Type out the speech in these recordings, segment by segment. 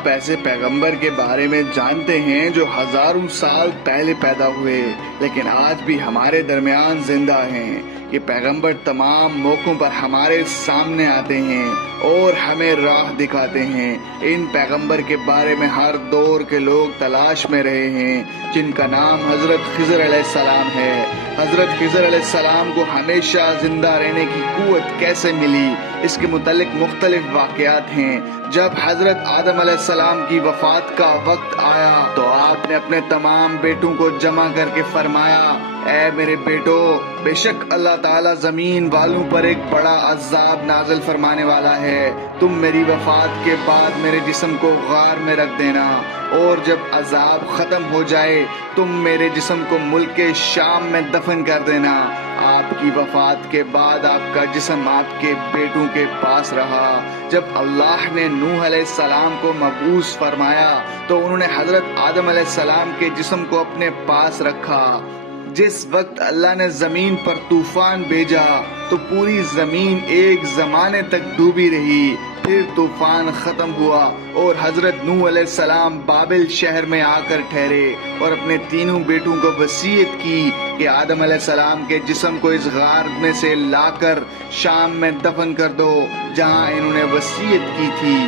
آپ ایسے پیغمبر کے بارے میں جانتے ہیں جو ہزاروں سال پہلے پیدا ہوئے لیکن آج بھی ہمارے درمیان زندہ ہیں۔ یہ پیغمبر تمام موقعوں پر ہمارے سامنے آتے ہیں اور ہمیں راہ دکھاتے ہیں۔ ان پیغمبر کے بارے میں ہر دور کے لوگ تلاش میں رہے ہیں، جن کا نام حضرت خضر علیہ السلام ہے۔ حضرت خضر علیہ السلام کو ہمیشہ زندہ رہنے کی قوت کیسے ملی، اس کے متعلق مختلف واقعات ہیں۔ جب حضرت آدم علیہ السلام کی وفات کا وقت آیا تو آپ نے اپنے تمام بیٹوں کو جمع کر کے فرمایا، اے میرے بیٹو، بے شک اللہ تعالیٰ زمین والوں پر ایک بڑا عذاب نازل فرمانے والا ہے۔ تم میری وفات کے بعد میرے جسم کو غار میں رکھ دینا، اور جب عذاب ختم ہو جائے تم میرے جسم کو ملک شام میں دفن کر دینا۔ آپ کی وفات کے بعد آپ کا جسم آپ کے بیٹوں کے پاس رہا۔ جب اللہ نے نوح علیہ السلام کو مبعوث فرمایا تو انہوں نے حضرت آدم علیہ السلام کے جسم کو اپنے پاس رکھا۔ جس وقت اللہ نے زمین پر طوفان بھیجا تو پوری زمین ایک زمانے تک ڈوبی رہی، پھر طوفان ختم ہوا اور حضرت نوح علیہ السلام بابل شہر میں آ کر ٹھہرے اور اپنے تینوں بیٹوں کو وصیت کی کہ آدم علیہ السلام کے جسم کو اس غار میں سے لا کر شام میں دفن کر دو جہاں انہوں نے وصیت کی تھی۔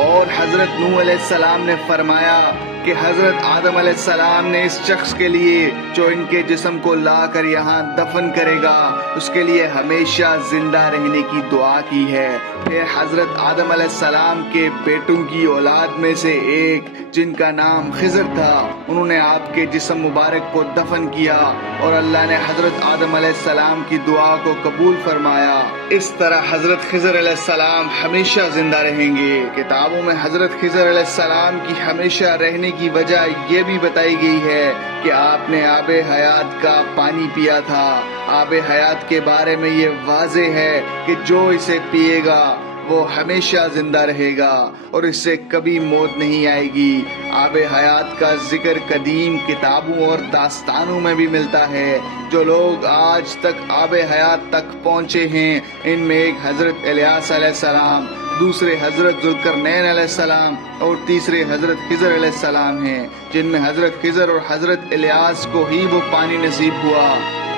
اور حضرت نوح علیہ السلام نے فرمایا کہ حضرت آدم علیہ السلام نے اس شخص کے لیے جو ان کے جسم کو لا کر یہاں دفن کرے گا اس کے لیے ہمیشہ زندہ رہنے کی دعا کی ہے۔ پھر حضرت آدم علیہ السلام کے بیٹوں کی اولاد میں سے ایک جن کا نام خضر تھا، انہوں نے آپ کے جسم مبارک کو دفن کیا اور اللہ نے حضرت آدم علیہ السلام کی دعا کو قبول فرمایا۔ اس طرح حضرت خضر علیہ السلام ہمیشہ زندہ رہیں گے۔ کتابوں میں حضرت خضر علیہ السلام کی ہمیشہ رہنے کی وجہ یہ بھی بتائی گئی ہے کہ آپ نے آب حیات کا پانی پیا تھا۔ آب حیات کے بارے میں یہ واضح ہے کہ جو اسے پیے گا وہ ہمیشہ زندہ رہے گا اور اس سے کبھی موت نہیں آئے گی۔ آب حیات کا ذکر قدیم کتابوں اور داستانوں میں بھی ملتا ہے۔ جو لوگ آج تک آب حیات تک پہنچے ہیں ان میں ایک حضرت الیاس علیہ السلام، دوسرے حضرت ذوالقرنین علیہ السلام اور تیسرے حضرت خضر علیہ السلام ہیں، جن میں حضرت خضر اور حضرت الیاس کو ہی وہ پانی نصیب ہوا۔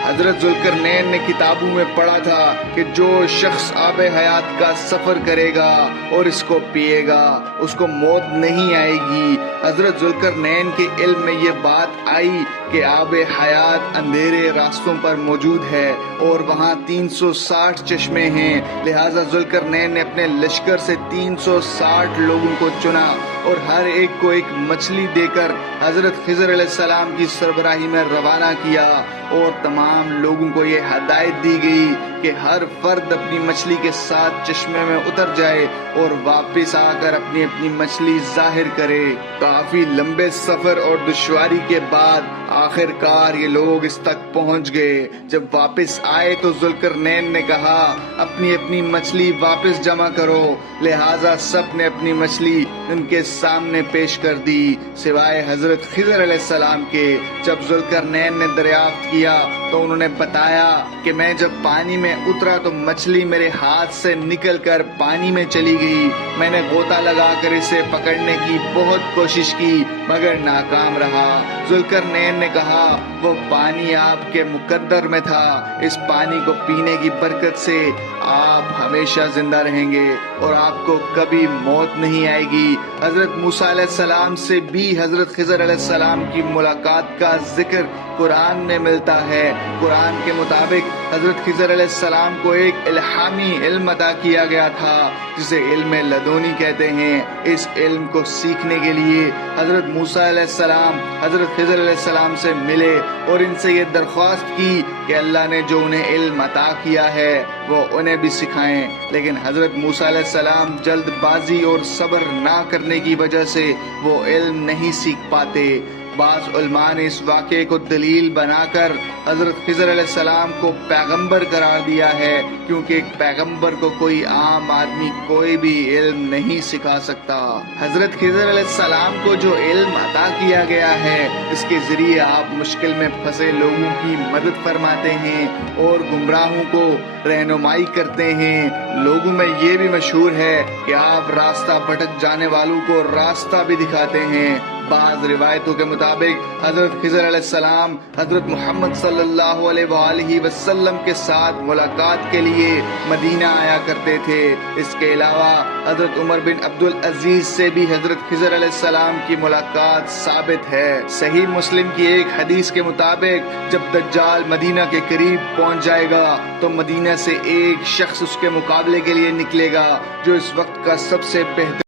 حضرت ذوالقرنین نے کتابوں میں پڑھا تھا کہ جو شخص آب حیات کا سفر کرے گا اور اس کو پیے گا اس کو موت نہیں آئے گی۔ حضرت ذوالقرنین کے علم میں یہ بات آئی کہ آب حیات اندھیرے راستوں پر موجود ہے اور وہاں 360 چشمے ہیں، لہٰذا ذوالقرنین نے اپنے لشکر سے 360 لوگوں کو چنا اور ہر ایک کو ایک مچھلی دے کر حضرت خضر علیہ السلام کی سربراہی میں روانہ کیا، اور تمام لوگوں کو یہ ہدایت دی گئی کہ ہر فرد اپنی مچھلی کے ساتھ چشمے میں اتر جائے اور واپس آ کر اپنی اپنی مچھلی ظاہر کرے۔ کافی لمبے سفر اور دشواری کے بعد آخر کار یہ لوگ اس تک پہنچ گئے۔ جب واپس آئے تو ذوالقرنین نے کہا اپنی اپنی مچھلی واپس جمع کرو، لہٰذا سب نے اپنی مچھلی ان کے سامنے پیش کر دی سوائے حضرت خضر علیہ السلام کے۔ جب ذوالقرنین نے دریافت کیا تو انہوں نے بتایا کہ میں جب پانی میں اترا تو مچھلی میرے ہاتھ سے نکل کر پانی میں چلی گئی۔ میں نے غوطہ لگا کر اسے پکڑنے کی بہت کوشش کی مگر ناکام رہا۔ ذوالقرنین نے کہا وہ پانی آپ کے مقدر میں تھا، اس پانی کو پینے کی برکت سے آپ ہمیشہ زندہ رہیں گے اور آپ کو کبھی موت نہیں آئے گی۔ حضرت موسیٰ علیہ السلام سے بھی حضرت خضر علیہ السلام کی ملاقات کا ذکر قرآن میں ملتا ہے۔ قرآن کے مطابق حضرت خضر علیہ السلام کو ایک الہامی علم عطا کیا گیا تھا جسے علم لدنی کہتے ہیں۔ اس علم کو سیکھنے کے لیے حضرت موسیٰ علیہ السلام حضرت خضر علیہ السلام سے ملے اور ان سے یہ درخواست کی کہ اللہ نے جو انہیں علم عطا کیا ہے وہ انہیں بھی سکھائیں، لیکن حضرت موسیٰ علیہ السلام جلد بازی اور صبر نہ کرنے کی وجہ سے وہ علم نہیں سیکھ پاتے۔ بعض علماء نے اس واقعے کو دلیل بنا کر حضرت خضر علیہ السلام کو پیغمبر قرار دیا ہے، کیونکہ ایک پیغمبر کو کوئی عام آدمی کوئی بھی علم نہیں سکھا سکتا۔ حضرت خضر علیہ السلام کو جو علم عطا کیا گیا ہے، اس کے ذریعے آپ مشکل میں پھنسے لوگوں کی مدد فرماتے ہیں اور گمراہوں کو رہنمائی کرتے ہیں۔ لوگوں میں یہ بھی مشہور ہے کہ آپ راستہ بھٹک جانے والوں کو راستہ بھی دکھاتے ہیں۔ بعض روایتوں کے مطابق حضرت خضر علیہ السلام حضرت محمد صلی اللہ علیہ وآلہ وسلم کے ساتھ ملاقات کے لیے مدینہ آیا کرتے تھے۔ اس کے علاوہ حضرت عمر بن عبد العزیز سے بھی حضرت خضر علیہ السلام کی ملاقات ثابت ہے۔ صحیح مسلم کی ایک حدیث کے مطابق جب دجال مدینہ کے قریب پہنچ جائے گا تو مدینہ سے ایک شخص اس کے مقابلے کے لیے نکلے گا جو اس وقت کا سب سے بہتر